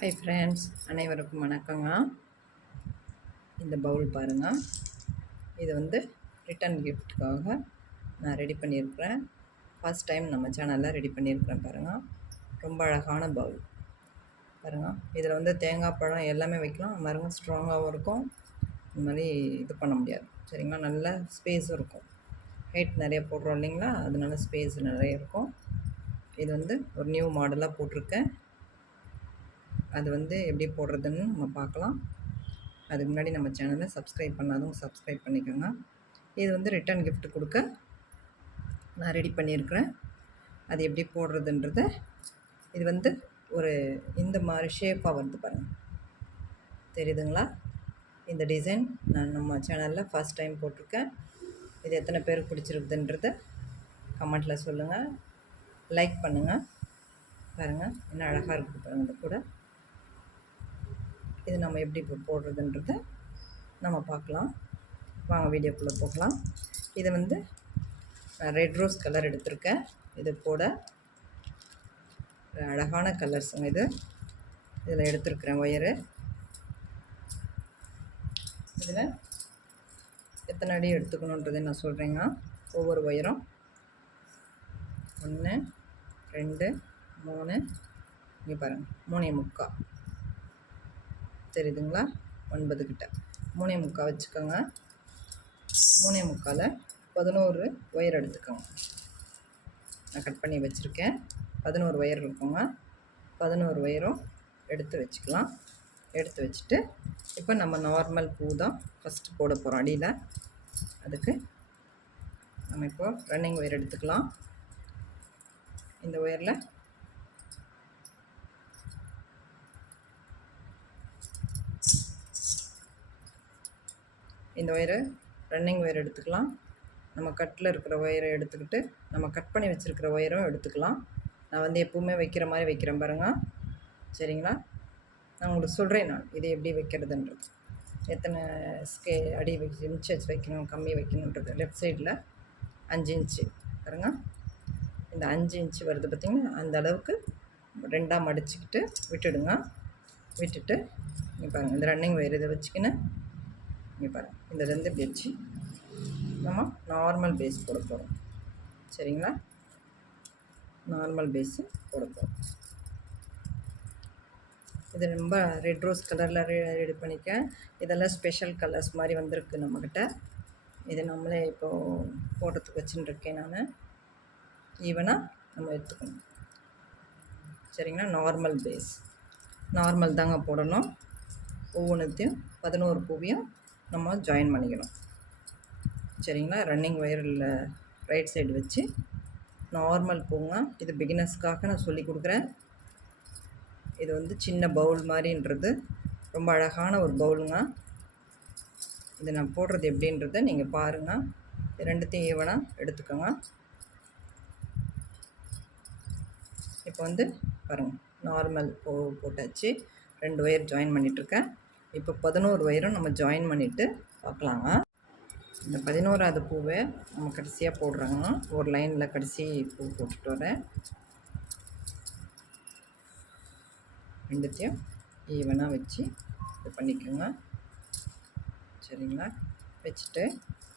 Hi friends, அனைவருக்கும் வணக்கங்க. இந்த பவுல் பாருங்கள். இது வந்து ரிட்டன் கிஃப்ட்டுக்காக நான் ரெடி பண்ணியிருக்கிறேன். ஃபஸ்ட் டைம் நம்ம சேனலில் ரெடி பண்ணியிருக்கிறேன் பாருங்கள். ரொம்ப அழகான பவுல் பாருங்கள். இதில் வந்து தேங்காய் பழம் எல்லாமே வைக்கலாம். பாருங்கள், ஸ்ட்ராங்காகவும் இருக்கும். இந்த மாதிரி இது பண்ண முடியாது சரிங்களா. நல்ல ஸ்பேஸும் இருக்கும். ஹைட் நிறைய போடுறோம் இல்லைங்களா, அதனால ஸ்பேஸ் நிறைய இருக்கும். இது வந்து ஒரு நியூ மாடலாக போட்டிருக்கேன். அது வந்து எப்படி போடுறதுன்னு நம்ம பார்க்கலாம். அதுக்கு முன்னாடி நம்ம சேனலை சப்ஸ்கிரைப் பண்ணாதவங்க சப்ஸ்கிரைப் பண்ணிக்கோங்க. இது வந்து ரிட்டன் கிஃப்ட் கொடுக்க நான் ரெடி பண்ணியிருக்கிறேன். அது எப்படி போடுறதுன்றத இது வந்து ஒரு இந்த மாதிரி ஷேப்பாக வருது பாருங்கள், தெரியுதுங்களா? இந்த டிசைன் நான் நம்ம சேனலில் ஃபஸ்ட் டைம் போட்டிருக்கேன். இது எத்தனை பேருக்கு பிடிச்சிருக்குதுன்றத கமெண்ட்டில் சொல்லுங்கள், லைக் பண்ணுங்கள். பாருங்கள் என்ன அழகாக இருக்குது பாருங்கள். இந்த கூட இது நம்ம எப்படி இப்போ போடுறதுன்றத நம்ம பார்க்கலாம். வாங்க வீடியோக்குள்ளே போகலாம். இது வந்து ரெட் ரோஸ் கலர் எடுத்திருக்கேன். இது போட அழகான கலர்ஸுங்க. இதில் எடுத்துருக்கிறேன் ஒயரு. இதில் எத்தனை அடி எடுத்துக்கணுன்றதை நான் சொல்கிறேங்க. ஒவ்வொரு ஒயரும் 1 2 3, இங்கே பாருங்கள் 3.25 தெரியுதுங்களா? 9 கிட்ட 3.25 வச்சுக்கோங்க. 3.25ல் 11 ஒயர் எடுத்துக்கோங்க. நான் கட் பண்ணி வச்சுருக்கேன். 11 ஒயர் இருக்குங்க. 11 ஒயரும் எடுத்து வச்சுக்கலாம். எடுத்து வச்சுட்டு இப்போ நம்ம நார்மல் பூ தான் ஃபஸ்ட்டு போட போகிறோம் அடியில். அதுக்கு நம்ம இப்போ ரன்னிங் ஒயர் எடுத்துக்கலாம். இந்த ஒயரில் இந்த ஒயரை ரன்னிங் ஒயர் எடுத்துக்கலாம். நம்ம கட்டில் இருக்கிற ஒயரை எடுத்துக்கிட்டு நம்ம கட் பண்ணி வச்சுருக்கிற ஒயரும் எடுத்துக்கலாம். நான் வந்து எப்போவுமே வைக்கிற மாதிரி வைக்கிறேன் பாருங்கள், சரிங்களா? நான் உங்களுக்கு சொல்கிறேன் நான் இது எப்படி வைக்கிறதுன்றது, எத்தனை அடி இன்ச்சஸ் வைக்கணும், கம்மி வைக்கணுன்றது. லெஃப்ட் சைடில் 5 இன்ச்சு பாருங்கள். இந்த 5 இன்ச்சு வருது பார்த்திங்கன்னா, அந்த அளவுக்கு 2ஆக மடிச்சுக்கிட்டு விட்டுடுங்க. விட்டுட்டு இங்கே பாருங்கள், இந்த ரன்னிங் ஒயர் இதை வச்சுக்கின்னு இங்கே பாருங்கள், இந்த 2 இப்படி வச்சு நம்ம நார்மல் பேஸ் போட போகிறோம், சரிங்களா? நார்மல் பேஸு போட போகிறோம். இது ரொம்ப ரெட் ரோஸ் கலரில் ரெடி பண்ணிக்க. இதெல்லாம் ஸ்பெஷல் கலர்ஸ் மாதிரி வந்திருக்கு நம்மக்கிட்ட. இது நம்மளே இப்போது போடுறதுக்கு வச்சுட்டுருக்கேன் நான். ஈவனாக நம்ம எடுத்துக்கணும், சரிங்களா? நார்மல் பேஸ் நார்மல் தாங்க போடணும். ஒவ்வொன்றுத்தையும் 11 பூவையும் நம்ம ஜாயின் பண்ணிக்கணும், சரிங்களா? ரன்னிங் ஒயரில் ரைட் சைடு வச்சு நார்மல் பூங்க. இது பிகினர்ஸ்க்காக நான் சொல்லி கொடுக்குறேன். இது வந்து சின்ன பவுல் மாதிரின்றது ரொம்ப அழகான ஒரு பவுலுங்க. இது நான் போடுறது எப்படின்றத நீங்கள் பாருங்கள். ரெண்டுத்தையும் ஈவனாக எடுத்துக்கோங்க. இப்போ வந்து பாருங்கள், நார்மல் போட்டாச்சு. 2 ஒயர் ஜாயின் பண்ணிகிட்ருக்கேன். இப்போ 11 ஒயரும் நம்ம ஜாயின் பண்ணிவிட்டு பார்க்கலாங்க. இந்த 11ஆவது பூவை நம்ம கடைசியாக போடுறோங்க. ஒரு லைனில் கடைசி பூ போட்டுட்டு வரேன். ரெண்டுத்தையும் ஈவனாக வச்சு இது பண்ணிக்கோங்க, சரிங்களா? வச்சுட்டு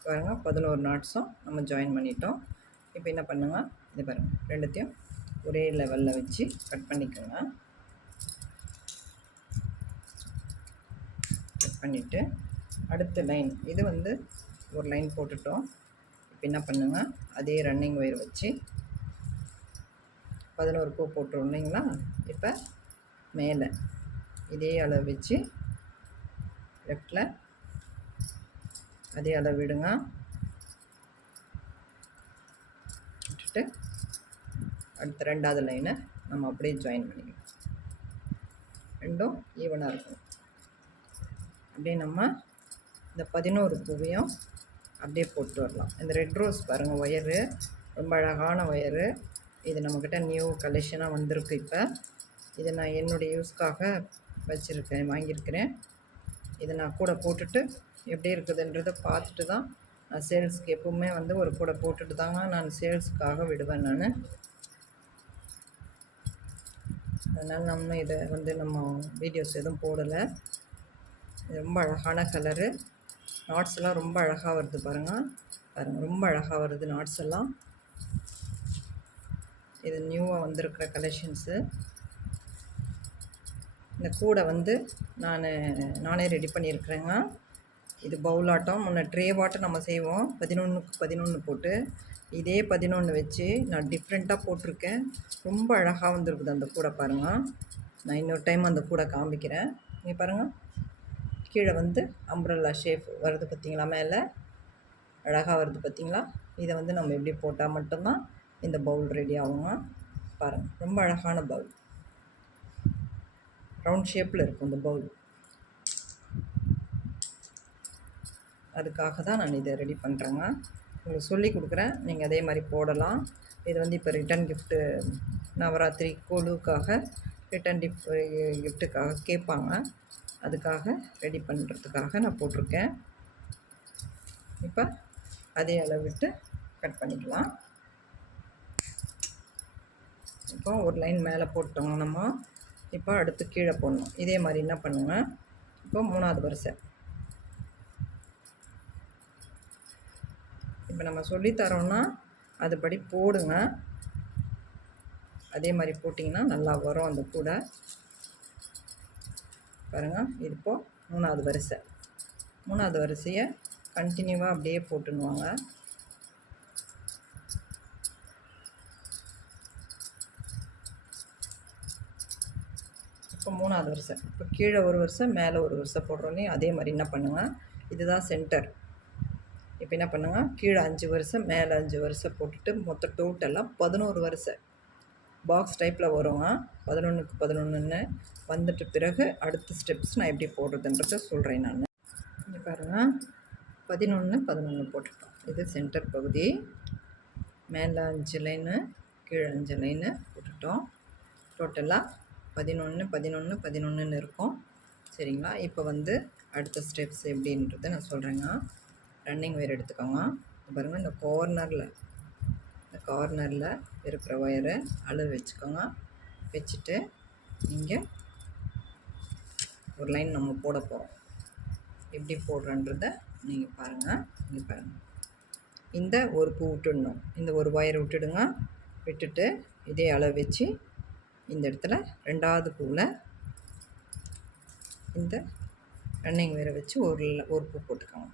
பாருங்கள், 11 நாட்ஸும் நம்ம ஜாயின் பண்ணிட்டோம். இப்போ என்ன பண்ணுங்க, இது பாருங்கள், ரெண்டுத்தையும் ஒரே லெவலில் வச்சு கட் பண்ணிக்கோங்க. கட் பண்ணிவிட்டு அடுத்த லைன் இது வந்து ஒரு லைன் போட்டுட்டோம். இப்போ என்ன பண்ணுங்க, அதே ரன்னிங் ஒயர் வச்சு 11 பூ போட்டுரும் இல்லைங்களா? இப்போ மேலே இதே அளவு வச்சு லெஃப்டில் அதே அளவு விடுங்க. விட்டுட்டு அடுத்த 2ஆவது லைனை நம்ம அப்படியே ஜாயின் பண்ணிக்கணும். ரெண்டும் ஈவனாக இருக்கும். அப்படியே நம்ம இந்த 11 பூவையும் அப்படியே போட்டு வரலாம். இந்த ரெட் ரோஸ் பாருங்கள், ஒயரு ரொம்ப அழகான ஒயரு. இது நம்மக்கிட்ட நியூ கலெக்ஷனாக வந்திருக்கு. இப்போ இதை நான் என்னுடைய யூஸ்க்காக வச்சுருக்கேன், வாங்கியிருக்கிறேன். இதை நான் கூட போட்டுட்டு எப்படி இருக்குதுன்றதை பார்த்துட்டு தான் நான் சேல்ஸுக்கு எப்போவுமே வந்து ஒரு கூட போட்டுட்டு தாங்க நான் சேல்ஸுக்காக விடுவேன். நான் அதனால் நம்ம இதை வந்து நம்ம வீடியோஸ் எதுவும் போடலை. ரொம்ப அழகான கலரு. நாட்ஸ்லாம் ரொம்ப அழகாக வருது பாருங்கள். ரொம்ப அழகாக வருது நாட்ஸ் எல்லாம். இது நியூவாக வந்திருக்கிற கலெக்ஷன்ஸு. இந்த கூடை வந்து நானே ரெடி பண்ணியிருக்கிறேங்க. இது பவுலாட்டம். முன்ன ட்ரேவாட்டம் நம்ம செய்வோம் 11க்கு 11 போட்டு. இதே 11 வச்சு நான் டிஃப்ரெண்ட்டாக போட்டிருக்கேன். ரொம்ப அழகாக வந்துருக்குது அந்த கூடை பாருங்கள். நான் இன்னொரு டைம் அந்த கூடை காமிக்கிறேன். இங்கே பாருங்கள், கீழே வந்து அம்ப்ரெல்லா ஷேப் வருது பார்த்திங்களா, மேலே அழகாக வருது பார்த்திங்களா. இதை வந்து நம்ம எப்படி போட்டால் மட்டும்தான் இந்த பவுல் ரெடி ஆகுங்க. பாருங்கள், ரொம்ப அழகான பவுல். ரவுண்ட் ஷேப்பில் இருக்கும் இந்த பவுல். அதுக்காக தான் நான் இதை ரெடி பண்ணுறேங்க. உங்களுக்கு சொல்லி கொடுக்குறேன், நீங்கள் அதே மாதிரி போடலாம். இது வந்து இப்போ ரிட்டன் கிஃப்ட்டு, நவராத்திரி கொலுக்காக ரிட்டன் கிஃப்ட்டுக்காக கேட்பாங்க. அதுக்காக ரெடி பண்ணுறதுக்காக நான் போட்டிருக்கேன். இப்போ அதே அளவு விட்டு கட் பண்ணிக்கலாம். இப்போ ஒரு லைன் மேலே போட்டோங்க நம்ம. இப்போ அடுத்து கீழே போடணும். இதே மாதிரி என்ன பண்ணுங்க, இப்போ 3வது வரிசை. இப்போ நம்ம சொல்லித்தரோன்னா அதுபடி போடுங்க. அதே மாதிரி போட்டிங்கன்னா நல்லா வரும் அந்த கூடை. பாருங்கள், இது இப்போது 3வது வரிசை. 3வது வரிசையை கண்டினியூவாக அப்படியே போட்டுன்னுவாங்க. இப்போ 3வது வரிசை. இப்போ கீழே ஒரு வரிசை, மேலே ஒரு வரிசை போடுறோன்னே அதே மாதிரி என்ன பண்ணுங்கள், இதுதான் சென்டர். இப்போ என்ன பண்ணுங்கள், கீழே 5 வரிசை, மேலே 5 வரிசை போட்டுட்டு மொத்தம் டோட்டலாக 11 வரிசை பாக்ஸ் டைப்பில் வருங்க. 11க்கு 11ன்னு வந்துட்டு பிறகு அடுத்த ஸ்டெப்ஸ் நான் எப்படி போடுறதுன்றதை சொல்கிறேன் நான். இங்கே பாருங்கள், 11 11 போட்டுட்டோம். இது சென்டர் பகுதி. மேலே 5 லைனு, கீழே 5 லைனு போட்டுட்டோம். டோட்டலாக 11 11 11ன்னு இருக்கும். சரிங்களா. இப்போ வந்து அடுத்த ஸ்டெப்ஸ் எப்படின்றத நான் சொல்கிறேங்க. ரன்னிங் ஒயர் எடுத்துக்கோங்க. பாருங்கள், இந்த கார்னரில் இருக்கிற ஒயரை அளவு வச்சுக்கோங்க. வச்சுட்டு இங்கே ஒரு லைன் நம்ம போட போகிறோம். எப்படி போடுறன்றத நீங்கள் பாருங்கள். இங்கே பாருங்கள், இந்த ஒரு பூ விட்டுடணும். இந்த ஒரு ஒயரை விட்டுடுங்க. விட்டுட்டு இதே அளவு வச்சு இந்த இடத்துல 2வது பூவில் இந்த ரன்னிங் ஒயரை வச்சு ஒரு பூ போட்டுக்கோங்க.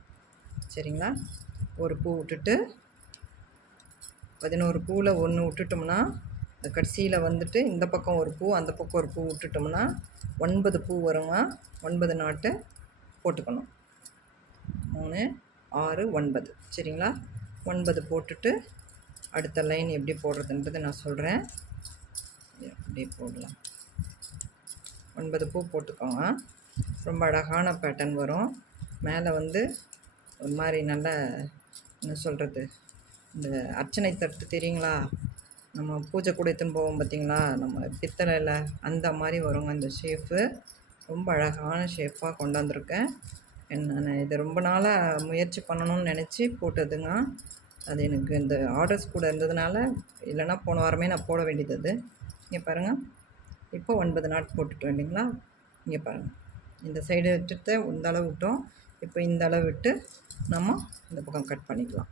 சரிங்களா. ஒரு பூ விட்டுட்டு 11 பூவில் 1 விட்டுட்டோம்னா இந்த கடைசியில் வந்துட்டு இந்த பக்கம் ஒரு பூ, அந்த பக்கம் ஒரு பூ விட்டுட்டோம்னா 9 பூ வருங்க. 9 நாட்டு போட்டுக்கணும். 3 6 9. சரிங்களா. 9 போட்டுட்டு அடுத்த லைன் எப்படி போடுறதுன்றது நான் சொல்கிறேன். அப்படியே போடலாம். 9 பூ போட்டுக்கோங்க. ரொம்ப அழகான பேட்டர்ன் வரும். மேலே வந்து ஒரு மாதிரி நல்ல என்ன சொல்கிறது, இந்த அர்ச்சனை தட்டு தெரியுங்களா, நம்ம பூஜை கூட எடுத்துன்னு போவோம் பார்த்திங்களா, நம்ம பித்தளையில் அந்த மாதிரி வருங்க இந்த ஷேப்பு. ரொம்ப அழகான ஷேப்பாக கொண்டு வந்திருக்கேன். நான் இதை ரொம்ப நாளாக முயற்சி பண்ணணும்னு நினச்சி போட்டதுங்க. அது எனக்கு இந்த ஆர்டர்ஸ் கூட இருந்ததுனால, இல்லைனா போன வாரமே நான் போட வேண்டியது அது. இங்கே பாருங்கள், இப்போ 9 நாட் போட்டுட்டோம் இல்லைங்களா. இங்கே பாருங்கள், இந்த சைடு விட்டுட்டு இந்த அளவு விட்டோம். இப்போ இந்த அளவு விட்டு நம்ம இந்த பக்கம் கட் பண்ணிக்கலாம்.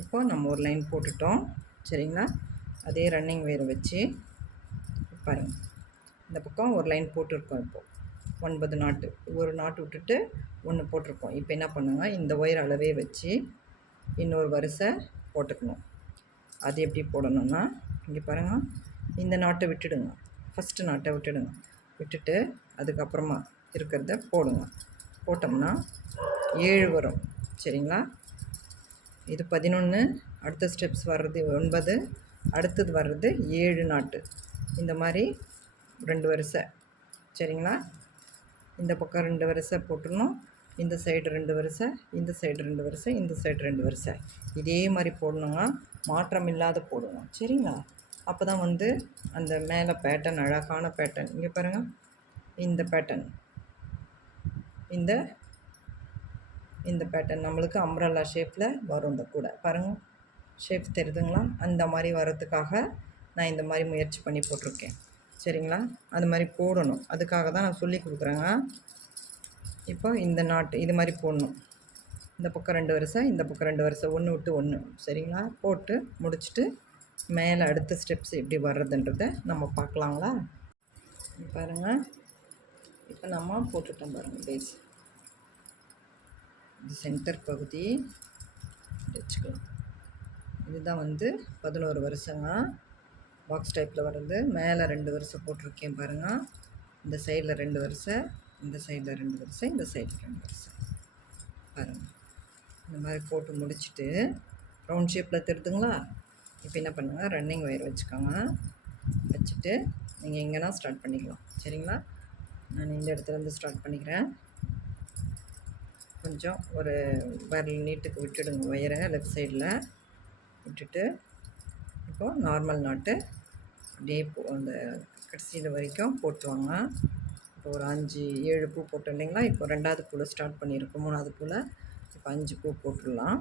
இப்போ நம்ம ஒரு லைன் போட்டுட்டோம். சரிங்களா. அதே ரன்னிங் ஒயரை வச்சு பாருங்கள், இந்த பக்கம் ஒரு லைன் போட்டிருக்கோம். இப்போது 9 நாட்டு, ஒரு நாட்டு விட்டுட்டு 1 போட்டிருக்கோம். இப்போ என்ன பண்ணுங்க, இந்த ஒயர் அளவே வச்சு இன்னொரு வரிசை போட்டுக்கணும். அது எப்படி போடணும்னா, இங்கே பாருங்கள், இந்த நாட்டை விட்டுடுங்க. ஃபஸ்ட்டு நாட்டை விட்டுடுங்க. விட்டுட்டு அதுக்கப்புறமா இருக்கிறத போடுங்க. போட்டோம்னா 7 வரும். சரிங்களா. இது 11, அடுத்த ஸ்டெப்ஸ் வர்றது 9, அடுத்தது வர்றது 7 நாட்டு. இந்த மாதிரி 2 வரிசை. சரிங்களா. இந்த பக்கம் 2 வரிசை போட்டுடணும். இந்த சைடு 2 வரிசை, இந்த சைடு 2 வரிசை, இந்த சைடு 2 வரிசை. இதே மாதிரி போடணுங்க. மாற்றம் இல்லாத போடுங்க. சரிங்களா. அப்போ தான் வந்து அந்த மேலே பேட்டர்ன், அழகான பேட்டர்ன். இங்கே பாருங்கள், இந்த பேட்டர்ன், இந்த பேட்டர்ன் நம்மளுக்கு அம்ப்ரெல்லா ஷேப்பில் வரும். இந்த கூட பாருங்கள், ஷேப் தெரியுதுங்களா? அந்த மாதிரி வரதுக்காக நான் இந்த மாதிரி முயற்சி பண்ணி போட்டிருக்கேன். சரிங்களா? அது மாதிரி போடணும். அதுக்காக தான் நான் சொல்லி கொடுக்குறேங்க. இப்போ இந்த நாட்டு இது மாதிரி போடணும். இந்த பக்கம் 2 வரிசை, இந்த பக்கம் 2 வரிசை, 1 விட்டு 1. சரிங்களா? போட்டு முடிச்சுட்டு மேலே அடுத்த ஸ்டெப்ஸ் எப்படி வர்றதுன்றத நம்ம பார்க்கலாங்களா? பாருங்கள், இப்போ நம்ம போட்டுட்டோம் பாருங்கள் பேஸ். இது சென்டர் பகுதி வச்சுக்கலாம். இதுதான் வந்து 11 வருஷங்க. பாக்ஸ் டைப்பில் வர்றது. மேலே 2 வரிசை போட்டிருக்கேன் பாருங்கள். இந்த சைடில் 2 வரிசை, இந்த சைடில் 2 வரிசை, இந்த சைடில் 2 வரிசை பாருங்கள். இந்த மாதிரி போட்டு முடிச்சுட்டு ரவுண்ட் ஷேப்பில் தெரியுதுங்களா? இப்போ என்ன பண்ணுங்கள், ரன்னிங் ஒயர் வச்சுக்கோங்க. வச்சுட்டு நீங்கள் எங்கேனா ஸ்டார்ட் பண்ணிக்கலாம். சரிங்களா? நான் இந்த இடத்துலேருந்து ஸ்டார்ட் பண்ணிக்கிறேன். கொஞ்சம் ஒரு விரல் நீட்டுக்கு விட்டுடுங்க ஒயரை லெஃப்ட் சைடில் விட்டுட்டு, இப்போது நார்மல் நாட்டு அப்படியே அந்த கடைசியில் வரைக்கும் போட்டுவாங்க. இப்போ ஒரு 5 7 பூ போட்டோம் இல்லைங்களா? இப்போ 2வது பூவில் ஸ்டார்ட் பண்ணியிருக்கோம். 3வது பூவில் இப்போ 5 பூ போட்டுடலாம்.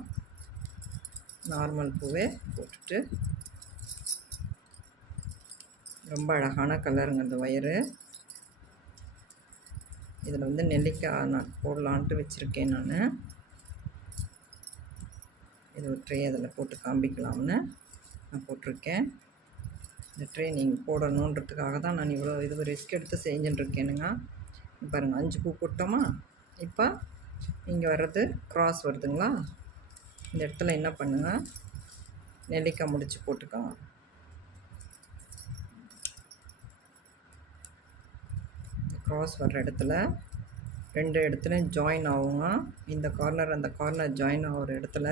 நார்மல் பூவே போட்டுட்டு, ரொம்ப அழகான கலருங்க இந்த ஒயரு. இதில் வந்து நெல்லிக்காய் நான் போடலான்ட்டு வச்சுருக்கேன். இது ஒரு ட்ரே அதில் போட்டு காண்பிக்கலாம்னு நான் போட்டிருக்கேன். இந்த ட்ரே நீங்கள் போடணுன்றதுக்காக தான் நான் இவ்வளோ இது ரிஸ்க் எடுத்து செஞ்சுட்டுருக்கேனுங்க. பாருங்கள், 5 பூ போட்டோமா? இப்போ இங்கே வர்றது க்ராஸ் வருதுங்களா? இந்த இடத்துல என்ன பண்ணுங்கள், நெல்லிக்காய் முடிச்சு போட்டுக்கோங்க. க்ராஸ் வர்ற இடத்துல 2 இடத்துலையும் ஜாயின் ஆகுங்க. இந்த கார்னர் அந்த கார்னர் ஜாயின் ஆகிற இடத்துல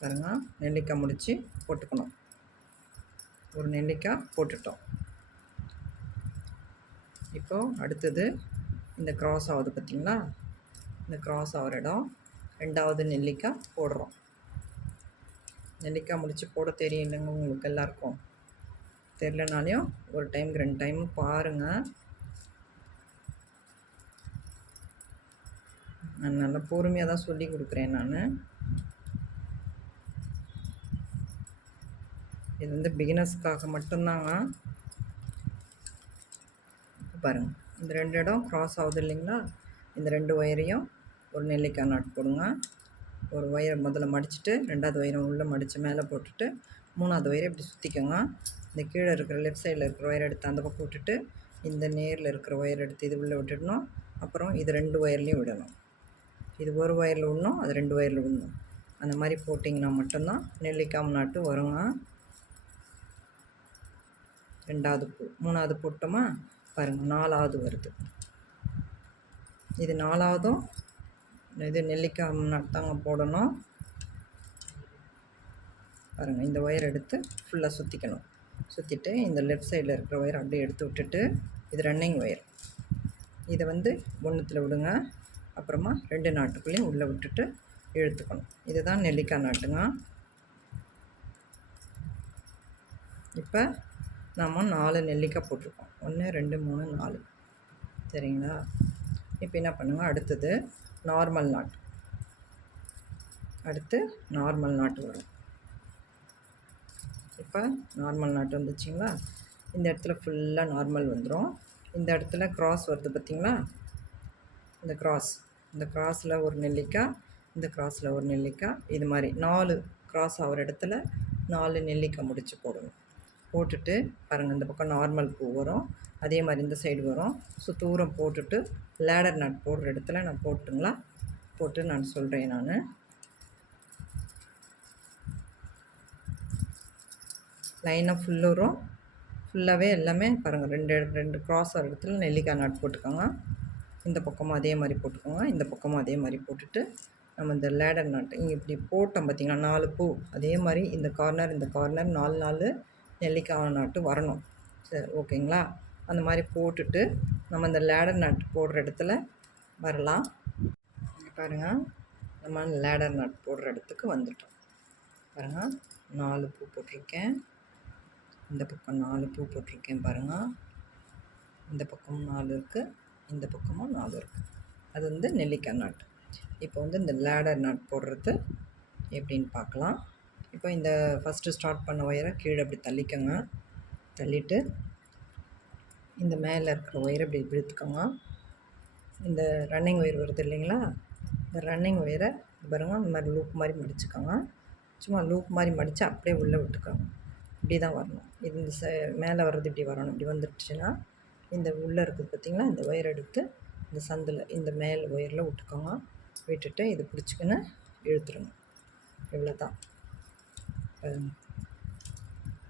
பாருங்கள், நெல்லிக்காய் முடிச்சு போட்டுக்கணும். ஒரு நெல்லிக்காய் போட்டுட்டோம். இப்போது அடுத்தது இந்த க்ராஸ் ஆகுது பார்த்திங்களா? இந்த க்ராஸ் ஆகிற இடம் 2வது நெல்லிக்காய் போடுறோம். நெல்லிக்காய் முடிச்சு போட தெரியும் இல்லைங்க உங்களுக்கு எல்லாருக்கும்? தெரிலனாலையும் ஒரு டைமுக்கு 2 டைம் பாருங்கள். நான் நல்லா பொறுமையாக தான் சொல்லி கொடுக்குறேன் நான். இது வந்து பிகினர்ஸ்க்காக மட்டும்தாங்க. பாருங்கள், இந்த 2 இடம் க்ராஸ் ஆகுது இல்லைங்களா? இந்த 2 ஒயரையும் ஒரு நெல்லிக்காய் நாட் போடுங்க. ஒரு ஒயரை முதல்ல மடிச்சுட்டு 2வது ஒயரை உள்ளே மடித்து மேலே போட்டுட்டு 3வது ஒயரை இப்படி சுற்றிக்கோங்க. இந்த கீழே இருக்கிற லெஃப்ட் சைடில் இருக்கிற ஒயரை எடுத்து அந்த பக்கம் விட்டுட்டு, இந்த நேரில் இருக்கிற ஒயர் எடுத்து இது உள்ளே விட்டுடணும். அப்புறம் இது 2 ஒயர்லேயும் விடணும். இது ஒரு ஒயரில் விடணும், அது 2 ஒயரில் விடணும். அந்த மாதிரி போட்டிங்கன்னா மட்டும்தான் நெல்லிக்காய் நாட்டு வருங்க. 2வது பூ, 3வது போட்டோமா? பாருங்கள், 4வது வருது. இது 4வதும் இது நெல்லிக்காய் நாட்டாங்க போடணும். பாருங்கள், இந்த ஒயர் எடுத்து ஃபுல்லாக சுற்றிக்கணும். சுற்றிட்டு இந்த லெஃப்ட் சைடில் இருக்கிற ஒயர் அப்படியே எடுத்து விட்டுட்டு, இது ரன்னிங் ஒயர், இதை வந்து 1த்தில் விடுங்க. அப்புறமா 2 நாட்டுக்குள்ளேயும் உள்ளே விட்டுட்டு இழுத்துக்கணும். இதுதான் நெல்லிக்காய் நாட்டுங்க. இப்போ நம்ம 4 நெல்லிக்காய் போட்டிருக்கோம். 1 2 3 4. சரிங்களா? இப்போ என்ன பண்ணுங்கள், அடுத்தது நார்மல் நாட். அடுத்து நார்மல் நாட்டு வரும். இப்போ நார்மல் நாட்டு வந்துச்சிங்களா? இந்த இடத்துல ஃபுல்லாக நார்மல் வந்துடும். இந்த இடத்துல க்ராஸ் வருது பார்த்திங்களா? இந்த க்ராஸில் ஒரு நெல்லிக்காய், இந்த க்ராஸில் ஒரு நெல்லிக்காய், இது மாதிரி 4 க்ராஸ் ஆகிற இடத்துல 4 நெல்லிக்காய் முடித்து போடணும். போட்டுட்டு பாருங்கள், இந்த பக்கம் நார்மல் பூ வரும், அதே மாதிரி இந்த சைடு வரும். ஸோ தூரம் போட்டுட்டு லேடர் நட் போடுற இடத்துல நான் போட்டுங்களா போட்டு நான் சொல்கிறேன். நான் லைனாக ஃபுல்லும் ஃபுல்லாகவே எல்லாமே பாருங்கள், 2 க்ராஸ் ஆகிற இடத்துல நெல்லிக்காய் நாட் போட்டுக்கோங்க. இந்த பக்கமும் அதே மாதிரி போட்டுக்கோங்க. இந்த பக்கமும் அதே மாதிரி போட்டுட்டு நம்ம இந்த லேடர் நாட் இங்கே இப்படி போட்டோம் பார்த்திங்கன்னா 4 பூ, அதே மாதிரி இந்த கார்னர் 4 நெல்லிக்காய் நாட்டு வரணும். சரி, ஓகேங்களா? அந்த மாதிரி போட்டுட்டு நம்ம இந்த லேடர் நாட் போடுற இடத்துல வரலாம். பாருங்கள், நம்ம லேடர் நாட் போடுற இடத்துக்கு வந்துட்டோம். பாருங்கள், 4 பூ போட்டிருக்கேன். இந்த பக்கம் 4 பூ போட்டிருக்கேன் பாருங்கள். இந்த பக்கமும் 4 இருக்குது, இந்த பக்கமும் 4 இருக்குது. அது வந்து நெல்லிக்காய் நாட். இப்போ வந்து இந்த லேடர் நாட் போடுறது எப்படின்னு பார்க்கலாம். இப்போ இந்த ஃபஸ்ட்டு ஸ்டார்ட் பண்ண ஒயரை கீழே அப்படி தள்ளிக்கோங்க. தள்ளிட்டு இந்த மேலே இருக்கிற ஒயரை இப்படி இழுத்துக்கோங்க. இந்த ரன்னிங் ஒயர் வருது இல்லைங்களா, இந்த ரன்னிங் ஒயரை பாருங்கள் இந்த மாதிரி லூப் மாதிரி மடிச்சுக்கோங்க. சும்மா லூப் மாதிரி மடித்து அப்படியே உள்ளே விட்டுக்கோங்க. இப்படி தான் வரணும். இது இந்த மேலே வர்றது இப்படி வரணும். இப்படி வந்துடுச்சுன்னா இந்த உள்ளே இருக்குது பார்த்திங்களா, இந்த ஒயர் எடுத்து இந்த சந்தில் இந்த மேல் ஒயரில் விட்டுக்கோங்க. விட்டுட்டு இது பிடிச்சிக்கின்னு இழுத்துருங்க. இவ்வளோ தான்.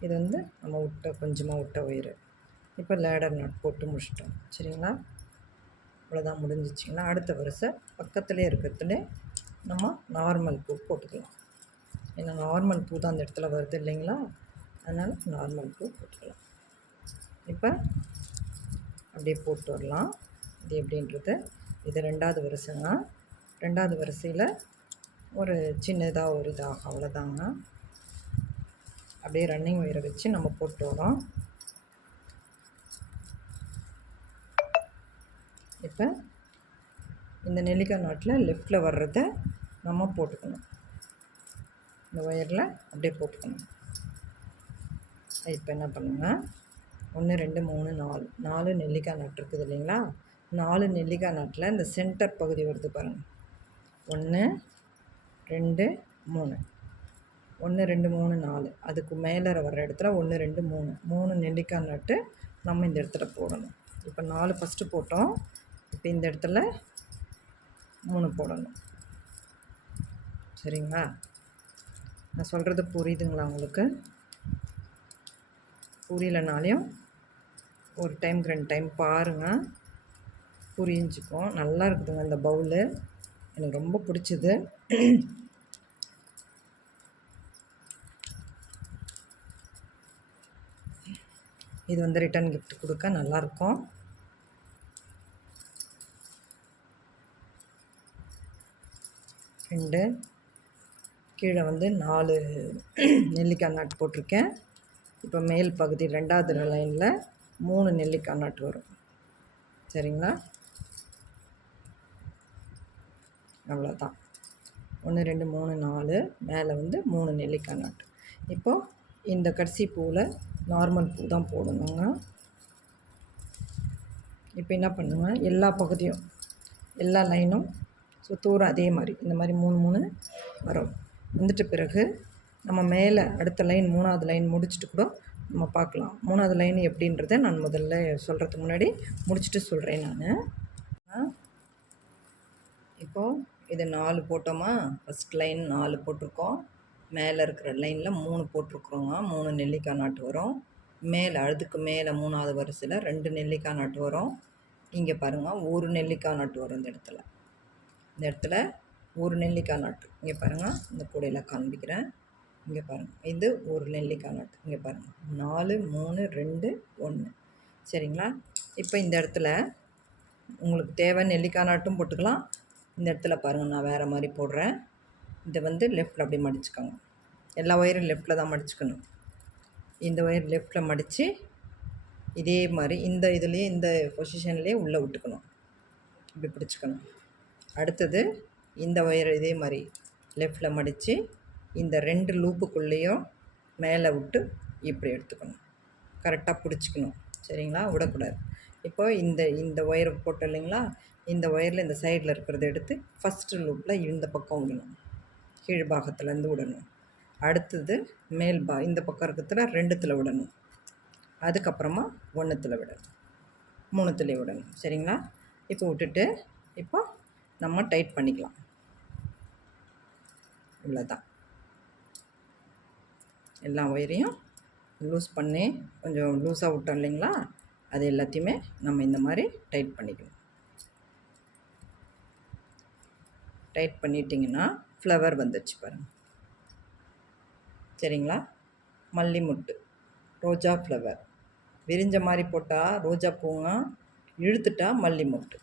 இது வந்து நம்ம கொஞ்சமாக விட்ட ஒயரு. இப்போ லேடர் நட் போட்டு முடிச்சிட்டோம். சரிங்களா, இவ்வளோதான் முடிஞ்சிச்சிங்களா. அடுத்த வரிசை பக்கத்துலேயே இருக்கிறதுலே நம்ம நார்மல் பூ போட்டுக்கலாம். ஏன்னா நார்மல் பூ தான் அந்த இடத்துல வருது இல்லைங்களா, அதனால் நார்மல் பூ போட்டுக்கலாம். இப்போ அப்படியே போட்டு வரலாம். இது எப்படின்றது, இது 2வது வரிசைங்க. 2வது வரிசையில் ஒரு சின்னதாக ஒரு இதாகும், அவ்வளோதாங்க. அப்படியே ரன்னிங் ஒயரை வச்சு நம்ம போட்டு வரோம். இப்போ இந்த நெல்லிக்காய் நாட்டில் லெஃப்டில் வர்றதை நம்ம போட்டுக்கணும். இந்த ஒயரில் அப்படியே போட்டுக்கணும். இப்போ என்ன பண்ணுங்கள், 1 2 3 4 நெல்லிக்காய் நாட்டு இருக்குது இல்லைங்களா, 4 நெல்லிக்காய் நாட்டில் இந்த சென்டர் பகுதி வருது பாருங்கள். 1 2 3 1 2 3 4, அதுக்கு மேலே வர்ற இடத்துல 1 2 3 நெல்லிக்காய் நாட்டு நம்ம இந்த இடத்துல போடணும். இப்போ 4 ஃபஸ்ட்டு போட்டோம். இப்போ இந்த இடத்துல 3 போடணும். சரிங்களா, நான் சொல்கிறது புரியுதுங்களா உங்களுக்கு? புரியலனாலையும் ஒரு டைமுக்கு 2 டைம் பாருங்கள், புரிஞ்சுக்கும். நல்லா இருக்குதுங்க இந்த பவுலு, எனக்கு ரொம்ப பிடிச்சிது. இது வந்து ரிட்டன் கிஃப்ட் கொடுக்க நல்லாயிருக்கும். ரெண்டு கீழே வந்து 4 நெல்லிக்காய் நாட்டு போட்டிருக்கேன். இப்போ மேல் பகுதி 2வது லைனில் 3 நெல்லிக்காய் நாட்டு வரும். சரிங்களா, அவ்வளோதான். 1 2 3 4, மேலே வந்து 3 நெல்லிக்காய் நாட்டு. இப்போது இந்த கடைசி பூவில் நார்மல் பூ தான் போடணுங்க. இப்போ என்ன பண்ணுங்கள், எல்லா பகுதியும் எல்லா லைனும் சுத்தூரம் அதே மாதிரி இந்த மாதிரி 3 3 வரும். வந்துட்ட பிறகு நம்ம மேலே அடுத்த லைன் 3வது லைன் முடிச்சுட்டு கூட நம்ம பார்க்கலாம். 3வது லைன் எப்படின்றத நான் முதல்ல சொல்கிறதுக்கு முன்னாடி முடிச்சுட்டு சொல்கிறேன் நான். இப்போது இது 4 போட்டோமா, ஃபஸ்ட் லைன் 4 போட்டிருக்கோம். மேலே இருக்கிற லைனில் 3 போட்டிருக்குறோங்க. 3 நெல்லிக்காய் நாட்டு வரும். மேலே அதுக்கு மேலே 3வது வரிசையில் 2 நெல்லிக்காய் நாட்டு வரும். இங்கே பாருங்கள் 1 நெல்லிக்காய் நாட்டு வரும். இந்த இடத்துல 1 நெல்லிக்காய் நாட்டு. இங்கே பாருங்கள், இந்த கூடையில் காண்பிக்கிறேன். இங்கே பாருங்கள், இது 1 நெல்லிக்காய் நாட்டு. இங்கே பாருங்கள் 4 3 2 1. சரிங்களா, இப்போ இந்த இடத்துல உங்களுக்கு தேவை நெல்லிக்காய் நாட்டும் போட்டுக்கலாம். இந்த இடத்துல பாருங்கள், நான் வேறு மாதிரி போடுறேன். இதை வந்து லெஃப்டில் அப்படி மடிச்சுக்கோங்க. எல்லா ஒயரும் லெஃப்டில் தான் மடிச்சுக்கணும். இந்த ஒயர் லெஃப்டில் மடித்து இதே மாதிரி இந்த இதுலேயே இந்த பொசிஷன்லேயே உள்ளே விட்டுக்கணும். இப்படி பிடிச்சிக்கணும். அடுத்தது இந்த ஒயர் இதே மாதிரி லெஃப்டில் மடித்து இந்த 2 லூப்புக்குள்ளேயும் மேலே விட்டு இப்படி எடுத்துக்கணும். கரெக்டாக பிடிச்சிக்கணும். சரிங்களா, விடக்கூடாது. இப்போ இந்த ஒயர் போட்டோம் இல்லைங்களா, இந்த ஒயரில் இந்த சைடில் இருக்கிறத எடுத்து ஃபஸ்ட்டு லூப்பில் இந்த பக்கம் விடணும். கீழ் பாகத்துலேருந்து விடணும். அடுத்தது மேல் இந்த பக்கம் இருக்கிறதுல 2த்தில் விடணும். அதுக்கப்புறமா 1த்தில் விடணும். 3த்துலேயே விடணும். சரிங்களா, இப்போ விட்டுட்டு இப்போ நம்ம டைட் பண்ணிக்கலாம். இவ்வளோதான். எல்லா ஒயரையும் லூஸ் பண்ணி கொஞ்சம் லூஸாக விட்டோம் இல்லைங்களா, அது எல்லாத்தையுமே நம்ம இந்த மாதிரி டைட் பண்ணிக்கணும். டைட் பண்ணிட்டிங்கன்னா ஃப்ளவர் வந்துடுச்சு பாருங்கள். சரிங்களா, மல்லி முட்டு, ரோஜா ஃப்ளவர். விரிஞ்ச மாதிரி போட்டால் ரோஜா பூங்க, இழுத்துட்டா மல்லி முட்டு.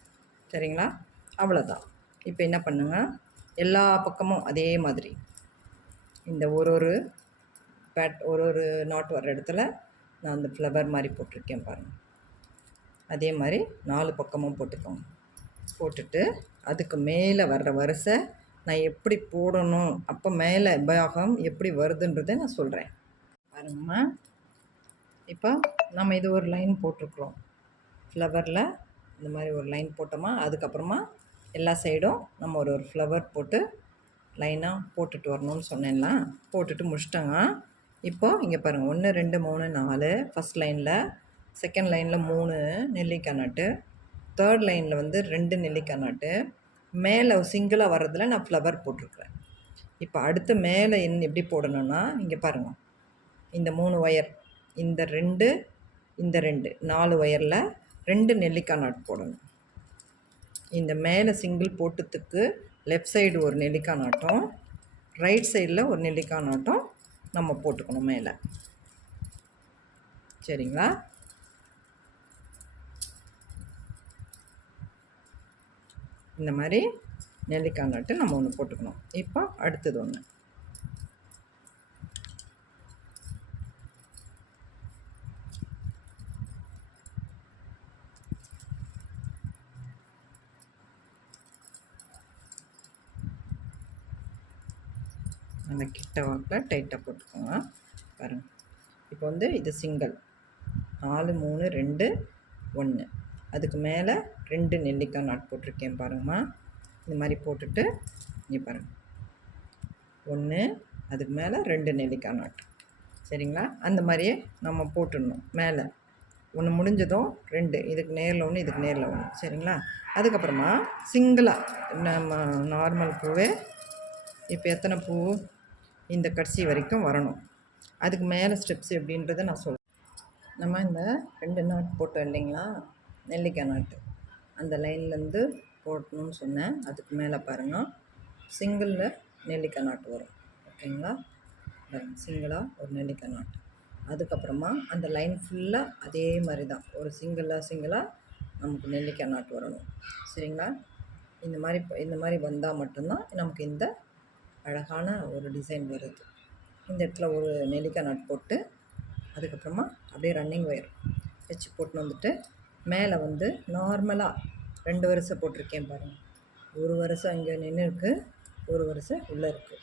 சரிங்களா, அவ்வளோதான். இப்போ என்ன பண்ணுங்கள், எல்லா பக்கமும் அதே மாதிரி இந்த ஒரு நாட் வர்ற இடத்துல நான் அந்த ஃப்ளவர் மாதிரி போட்டிருக்கேன் பாருங்கள். அதே மாதிரி 4 பக்கமும் போட்டுக்கோங்க. போட்டுட்டு அதுக்கு மேலே வர்ற வரிசை நான் எப்படி போடணும், அப்போ மேலே பாகம் எப்படி வருதுன்றதை நான் சொல்கிறேன். பாருங்கம்மா, இப்போ நம்ம இது ஒரு லைன் போட்டிருக்குறோம். ஃப்ளவரில் இந்த மாதிரி ஒரு லைன் போட்டோமா, அதுக்கப்புறமா எல்லா சைடும் நம்ம ஒரு ஒரு ஃப்ளவர் போட்டு லைனாக போட்டுட்டு வரணும்னு சொன்னேன்லாம். போட்டுட்டு முடிச்சிட்டோங்க. இப்போது இங்கே பாருங்கள், 1 2 3 4 ஃபஸ்ட் லைனில், செகண்ட் லைனில் 3 நெல்லிக்காய் நாட்டு, தேர்ட் லைனில் வந்து 2 நெல்லிக்காய் நாட்டு, மேலே சிங்கிளாக வர்றதில் நான் ஃப்ளவர் போட்டிருக்கிறேன். இப்போ அடுத்து மேலே எப்படி போடணும்னா, இங்கே பாருங்கள், இந்த 3 ஒயர், இந்த 2 இந்த 2 4 ஒயரில் 2 நெல்லிக்காய் நாட்டு போடணும். இந்த மேலே சிங்கிள் போட்டதுக்கு லெஃப்ட் சைடு ஒரு நெல்லிக்காய் நாட்டம், ரைட் சைடில் ஒரு நெல்லிக்காய் நாட்டம் நம்ம போட்டுக்கணும் மேலே. சரிங்களா? இந்த மாதிரி நெல்லிக்காய் நாட்டு நம்ம ஒன்று போட்டுக்கணும். இப்போ அடுத்தது ஒன்று, அந்த கிட்ட வாக்கில் டைட்டாக போட்டுக்கோங்க. பாருங்கள், இப்போ வந்து இது சிங்கிள் 4 3 2 1, அதுக்கு மேலே 2 நெல்லிக்காய் நாட் போட்டிருக்கேன் பாருங்கம்மா. இந்த மாதிரி போட்டுட்டு இங்கே பாருங்கள், 1, அதுக்கு மேலே 2 நெல்லிக்காய் நாட். சரிங்களா? அந்த மாதிரியே நம்ம போட்டுடணும். மேலே ஒன்று முடிஞ்சதும் 2, இதுக்கு நேரில் 1, இதுக்கு நேரில் 1. சரிங்களா? அதுக்கப்புறமா சிங்கிளாக நம்ம நார்மல் பூவே இப்போ எத்தனை பூ இந்த கடைசி வரைக்கும் வரணும். அதுக்கு மேலே ஸ்டெப்ஸ் எப்படின்றத நான் சொல்கிறேன். நம்ம இந்த 2 நாட் போட்டோம் இல்லைங்களா, நெல்லிக்காய் நாட்டு, அந்த லைன்லேருந்து போட்டணும்னு சொன்னேன். அதுக்கு மேலே பாருங்கள், சிங்கிளில் நெல்லிக்காய் நாட்டு வரும். ஓகேங்களா? சிங்கிளாக ஒரு நெல்லிக்காய் நாட்டு. அதுக்கப்புறமா அந்த லைன் ஃபுல்லாக அதே மாதிரி தான், ஒரு சிங்கிளாக நமக்கு நெல்லிக்காய் நாட்டு வரணும். சரிங்களா? இந்த மாதிரி வந்தால் மட்டும்தான் நமக்கு இந்த அழகான ஒரு டிசைன் வருது. இந்த இடத்துல ஒரு நெல்லிக்காய் நாட் போட்டு, அதுக்கப்புறமா அப்படியே ரன்னிங் ஒயர் வச்சு போட்டுன்னு வந்துட்டு, மேலே வந்து நார்மலாக 2 வரிசை போட்டிருக்கேன் பாருங்கள். ஒரு வரிசை இங்கே நின்று இருக்குது, ஒரு வரிசை உள்ளே இருக்குது.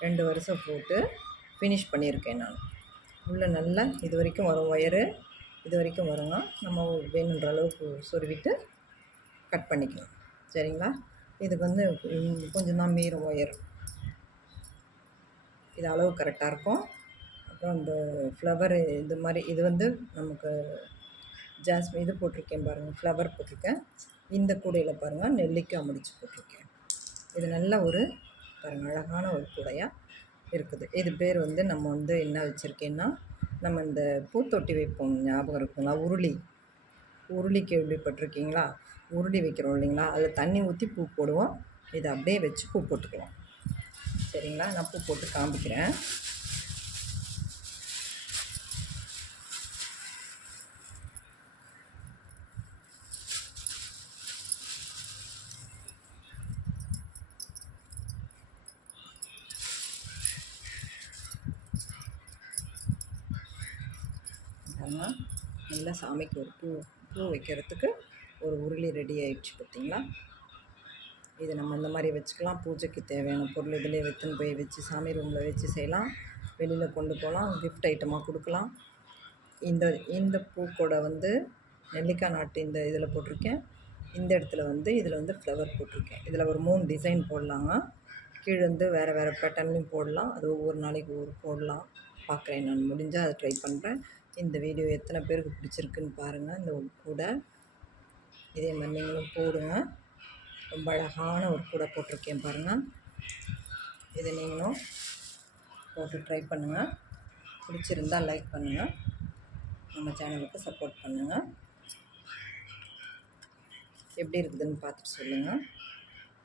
2 வரிசை போட்டு ஃபினிஷ் பண்ணியிருக்கேன் நான். உள்ளே நல்லா இது வரைக்கும் வரும் ஒயரு, இது வரைக்கும் வருங்க. நம்ம வேணுன்ற அளவுக்கு சொருவிட்டு கட் பண்ணிக்கலாம். சரிங்களா? இதுக்கு வந்து கொஞ்சம் தான் மீறும் ஒயர், இது அளவு கரெக்டாக இருக்கும். அப்புறம் இந்த ஃப்ளவரு இது மாதிரி, இது வந்து நமக்கு ஜாஸ்மின் இது போட்டிருக்கேன் பாருங்கள், ஃப்ளவர் போட்டிருக்கேன். இந்த கூடையில் பாருங்கள் நெல்லிக்காய் முடிச்சு போட்டிருக்கேன். இது நல்ல ஒரு பாருங்கள் அழகான ஒரு கூடையாக இருக்குது. இது பேர் வந்து நம்ம வந்து என்ன வச்சுருக்கேன்னா, நம்ம இந்த பூத்தொட்டி வைப்போம், ஞாபகம் இருக்குங்களா? உருளி கேள்விப்பட்டிருக்கீங்களா? உருளி வைக்கிறோம் இல்லைங்களா, அதில் தண்ணி ஊற்றி பூ போடுவோம். இதை அப்படியே வச்சு பூ போட்டுக்கலாம். சரிங்களா? நான் பூ போட்டு காமிக்கிறேன். நல்லா சாமிக்கு ஒரு பூ வைக்கிறதுக்கு ஒரு உருளி ரெடி ஆகிடுச்சு பார்த்திங்களா? இது நம்ம இந்த மாதிரி வச்சுக்கலாம். பூஜைக்கு தேவையான பொருள் இதிலே எடுத்துன்னு போய் வச்சு சாமி ரூமில் வச்சு செய்யலாம், வெளியில் கொண்டு போகலாம், கிஃப்ட் ஐட்டமாக கொடுக்கலாம். இந்த பூக்கூடை வந்து நெல்லிக்காய் நாட்டு இந்த இதில் போட்டிருக்கேன். இந்த இடத்துல வந்து இதில் வந்து ஃப்ளவர் போட்டிருக்கேன். இதில் ஒரு 3 டிசைன் போடலாங்க. கீழே வந்து வேறு பேட்டர்ன்லையும் போடலாம். அது ஒவ்வொரு நாளைக்கு ஒவ்வொரு போடலாம். பார்க்குறேன், நான் முடிஞ்சால் அதை ட்ரை பண்ணுறேன். இந்த வீடியோ எத்தனை பேருக்கு பிடிச்சிருக்குன்னு பாருங்கள். இந்த கூடை இதே மாதிரி நீங்களும் போடுங்க. ரொம்ப அழகான ஒரு கூடை போட்டிருக்கேன் பாருங்கள். இதை நீங்களும் போட்டு ட்ரை பண்ணுங்கள். பிடிச்சிருந்தால் லைக் பண்ணுங்கள், நம்ம சேனலுக்கு சப்போர்ட் பண்ணுங்கள். எப்படி இருக்குதுன்னு பார்த்துட்டு சொல்லுங்கள்.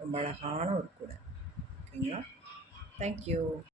ரொம்ப அழகான ஒரு கூடை. ஓகேங்களா? தேங்க்யூ.